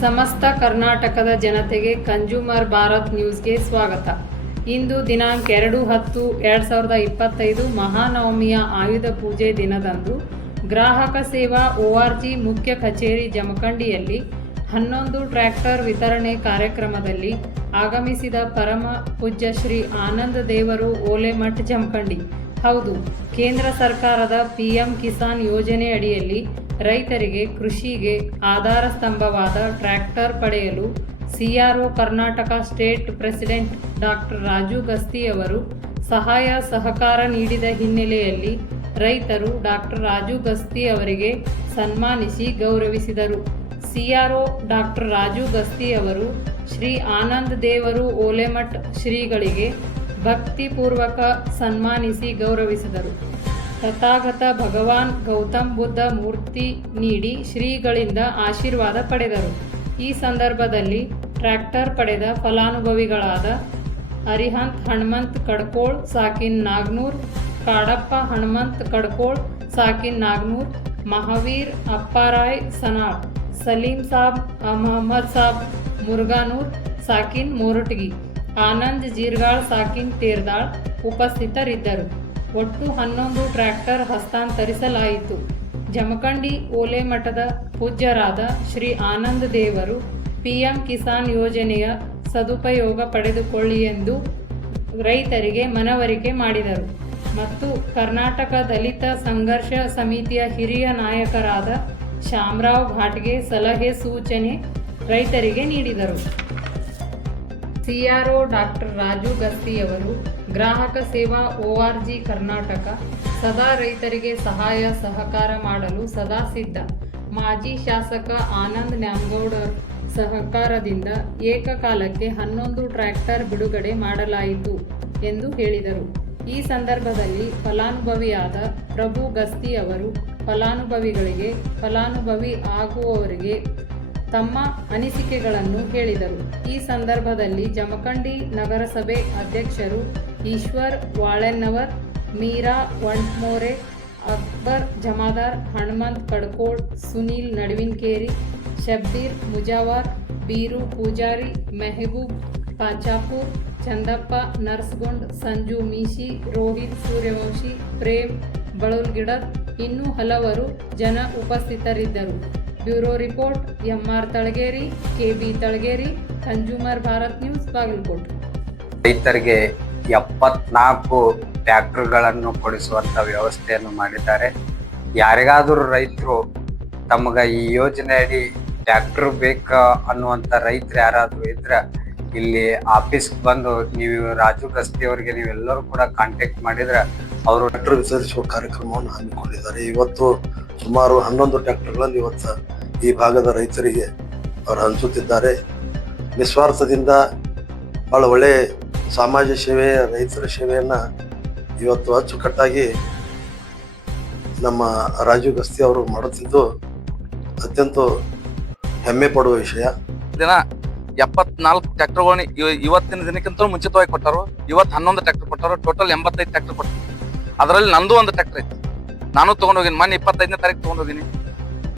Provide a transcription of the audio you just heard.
ಸಮಸ್ತ ಕರ್ನಾಟಕದ ಜನತೆಗೆ ಕನ್ಸ್ಯೂಮರ್ ಭಾರತ್ ನ್ಯೂಸ್ಗೆ ಸ್ವಾಗತ. ಇಂದು ದಿನಾಂಕ ಎರಡು ಹತ್ತು ಎರಡು ಸಾವಿರದ ಇಪ್ಪತ್ತೈದು ಮಹಾನವಮಿಯ ಆಯುಧ ಪೂಜೆ ದಿನದಂದು ಗ್ರಾಹಕ ಸೇವಾ ಒಆರ್ಜಿ ಮುಖ್ಯ ಕಚೇರಿ ಜಮಖಂಡಿಯಲ್ಲಿ ಹನ್ನೊಂದು ಟ್ರ್ಯಾಕ್ಟರ್ ವಿತರಣೆ ಕಾರ್ಯಕ್ರಮದಲ್ಲಿ ಆಗಮಿಸಿದ ಪರಮ ಪೂಜ್ಯ ಶ್ರೀ ಆನಂದ ದೇವರು ಓಲೆಮಠ್ ಜಮಖಂಡಿ ಹೌದು, ಕೇಂದ್ರ ಸರ್ಕಾರದ ಪಿಎಂ ಕಿಸಾನ್ ಯೋಜನೆ ಅಡಿಯಲ್ಲಿ ರೈತರಿಗೆ ಕೃಷಿಗೆ ಆಧಾರ ಸ್ತಂಭವಾದ ಟ್ರ್ಯಾಕ್ಟರ್ ಪಡೆಯಲು CRO Karnataka state president doctor Raju Gasti ಅವರು ಸಹಾಯ ಸಹಕಾರ ನೀಡಿದ ಹಿನ್ನೆಲೆಯಲ್ಲಿ ರೈತರು ಡಾಕ್ಟರ್ ರಾಜು ಗಸ್ತಿ ಅವರಿಗೆ ಸನ್ಮಾನಿಸಿ ಗೌರವಿಸಿದರು. ಸಿಆರ್ಒ ಡಾಕ್ಟರ್ ರಾಜು ಗಸ್ತಿ ಅವರು ಶ್ರೀ ಆನಂದ್ ದೇವರು ಓಲೆಮಠ್ ಶ್ರೀಗಳಿಗೆ ಭಕ್ತಿಪೂರ್ವಕ ಸನ್ಮಾನಿಸಿ ಗೌರವಿಸಿದರು. ತಥಾಗತ ಭಗವಾನ್ ಗೌತಮ್ ಬುದ್ಧ ಮೂರ್ತಿ ನೀಡಿ ಶ್ರೀಗಳಿಂದ ಆಶೀರ್ವಾದ ಪಡೆದರು. ಈ ಸಂದರ್ಭದಲ್ಲಿ ಟ್ರ್ಯಾಕ್ಟರ್ ಪಡೆದ ಫಲಾನುಭವಿಗಳಾದ ಅರಿಹಂತ್ ಹನುಮಂತ್ ಕಡ್ಕೋಳ್, ಸಾಕಿನ್ ನಾಗ್ನೂರ್, ಕಾಡಪ್ಪ ಹನುಮಂತ್ ಕಡ್ಕೋಳ್, ಸಾಕಿನ್ ನಾಗ್ನೂರ್, ಮಹಾವೀರ್ ಅಪ್ಪಾರಾಯ್ ಸನಾಳ್ ಸಲೀಂ ಸಾಬ್ ಮೊಹಮ್ಮದ್ ಸಾಬ್ ಮುರುಗಾನೂರ್ ಸಾಕಿನ್ ಮೋರಟಗಿ. ಆನಂದ್ ಜೀರ್ಗಾಳ್ ಸಾಕಿನ್ ತೇರ್ದಾಳ್ ಉಪಸ್ಥಿತರಿದ್ದರು. ಒಟ್ಟು ಹನ್ನೊಂದು ಟ್ರ್ಯಾಕ್ಟರ್ ಹಸ್ತಾಂತರಿಸಲಾಯಿತು. ಜಮಖಂಡಿ ಓಲೆ ಮಠದ ಪೂಜ್ಯರಾದ ಶ್ರೀ ಆನಂದ್ ದೇವರು ಪಿಎಂ ಕಿಸಾನ್ ಯೋಜನೆಯ ಸದುಪಯೋಗ ಪಡೆದುಕೊಳ್ಳಿ ಎಂದು ರೈತರಿಗೆ ಮನವರಿಕೆ ಮಾಡಿದರು. ಮತ್ತು ಕರ್ನಾಟಕ ದಲಿತ ಸಂಘರ್ಷ ಸಮಿತಿಯ ಹಿರಿಯ ನಾಯಕರಾದ ಶಾಮರಾವ್ ಘಾಟ್ಗೆ ಸಲಹೆ ಸೂಚನೆ ರೈತರಿಗೆ ನೀಡಿದರು. ಸಿಆರ್ಒ ಡಾಕ್ಟರ್ ರಾಜು ಗಸ್ತಿಯವರು ಗ್ರಾಹಕ ಸೇವಾ ಓಆರ್ಜಿ ಕರ್ನಾಟಕ, ಸದಾ ರೈತರಿಗೆ ಸಹಾಯ ಸಹಕಾರ ಮಾಡಲು ಸದಾ ಸಿದ್ಧ. ಮಾಜಿ ಶಾಸಕ ಆನಂದ್ ನ್ಯಾಮಗೌಡರ್ ಸಹಕಾರದಿಂದ ಏಕಕಾಲಕ್ಕೆ ಹನ್ನೊಂದು ಟ್ರ್ಯಾಕ್ಟರ್ ಬಿಡುಗಡೆ ಮಾಡಲಾಯಿತು ಎಂದು ಹೇಳಿದರು. ಈ ಸಂದರ್ಭದಲ್ಲಿ ಫಲಾನುಭವಿಯಾದ ಪ್ರಭು ಗಸ್ತಿ ಅವರು, ಫಲಾನುಭವಿಗಳಿಗೆ, ಫಲಾನುಭವಿ ಆಗುವವರಿಗೆ ತಮ್ಮ ಅನಿಸಿಕೆಗಳನ್ನು ಹೇಳಿದರು. ಈ ಸಂದರ್ಭದಲ್ಲಿ ಜಮಖಂಡಿ ನಗರಸಭೆ ಅಧ್ಯಕ್ಷರು ಈಶ್ವರ್ ವಾಳೆನ್ನವರ್, ಮೀರಾ ವಂಟ್ಮೋರೆ ಅಕ್ಬರ್ ಜಮಾದಾರ್, ಹನುಮಂತ್ ಕಡ್ಕೋಳ್ ಸುನೀಲ್ ನಡುವಿನ್ಕೇರಿ, ಶಬ್ಬೀರ್ ಮುಜಾವರ್, ಬೀರು ಪೂಜಾರಿ, ಮೆಹಬೂಬ್ ಪಾಚಾಪುರ್, ಚಂದಪ್ಪ ನರ್ಸ್ಗೊಂಡ್, ಸಂಜು ಮೀಶಿ, ರೋಹಿತ್ ಸೂರ್ಯವಂಶಿ, ಪ್ರೇಮ್ ಬಳಲ್ಗಿಡದ್ ಇನ್ನೂ ಹಲವರು ಜನ ಉಪಸ್ಥಿತರಿದ್ದರು. Bureau report MR Talageri KB Talageri consumer Bharat news Bagalkot. ರೈತರಿಗೆ ಎಪ್ಪತ್ನಾಲ್ಕು ಟ್ರ್ಯಾಕ್ಟರ್ಗಳನ್ನು ಕೊಡಿಸುವಂತ ವ್ಯವಸ್ಥೆಯನ್ನು ಮಾಡಿದ್ದಾರೆ. ಯಾರಿಗಾದರೂ ರೈತರು ತಮಗ ಈ ಯೋಜನೆ ಅಡಿ ಟ್ರ್ಯಾಕ್ಟರ್ ಬೇಕಾ ಅನ್ನುವಂಥ ರೈತರು ಯಾರಾದರೂ ಇದ್ರೆ ಇಲ್ಲಿ ಆಫೀಸ್ಗೆ ಬಂದು ನೀವು ರಾಜು ರಸ್ತೆಯವರಿಗೆ ಅವರಿಗೆ ನೀವೆಲ್ಲರೂ ಕೂಡ ಕಾಂಟ್ಯಾಕ್ಟ್ ಮಾಡಿದ್ರೆ ಅವರು ಟ್ರ್ಯಾಕ್ಟರ್ ವಿತರಿಸುವ ಕಾರ್ಯಕ್ರಮವನ್ನು ಹಮ್ಮಿಕೊಂಡಿದ್ದಾರೆ. ಇವತ್ತು ಸುಮಾರು ಹನ್ನೊಂದು ಟ್ರ್ಯಾಕ್ಟರ್ಗಳಲ್ಲಿ ಇವತ್ತು ಈ ಭಾಗದ ರೈತರಿಗೆ ಅವರು ಹಂಚುತ್ತಿದ್ದಾರೆ. ನಿಸ್ವಾರ್ಥದಿಂದ ಬಹಳ ಒಳ್ಳೆ ಸಮಾಜ ಸೇವೆ, ರೈತರ ಸೇವೆಯನ್ನು ಇವತ್ತು ಅಚ್ಚುಕಟ್ಟಾಗಿ ನಮ್ಮ ರಾಜೀವ್ ಗಸ್ತಿ ಅವರು ಮಾಡುತ್ತಿದ್ದು ಅತ್ಯಂತ ಹೆಮ್ಮೆ ಪಡುವ ವಿಷಯ. ದಿನ ಎಪ್ಪತ್ನಾಲ್ಕು ಟ್ರ್ಯಾಕ್ಟರ್ಗಳನ್ನ ಇವತ್ತಿನ ದಿನಕ್ಕಿಂತ ಮುಂಚಿತವಾಗಿ ಕೊಟ್ಟರು. ಇವತ್ತು ಹನ್ನೊಂದು ಟ್ರ್ಯಾಕ್ಟರ್ ಕೊಟ್ಟರು. ಟೋಟಲ್ ಎಂಬತ್ತೈದು ಟ್ರ್ಯಾಕ್ಟರ್ ಕೊಟ್ಟರು. ಅದರಲ್ಲಿ ನಂದು ಒಂದು ಟ್ರ್ಯಾಕ್ಟರ್ ಐತಿ. ನಾನು ತೊಗೊಂಡೋಗಿನಿ. ಮನೆ ಇಪ್ಪತ್ತೈದನೇ ತಾರೀಕು ತಗೊಂಡೋಗಿನಿ.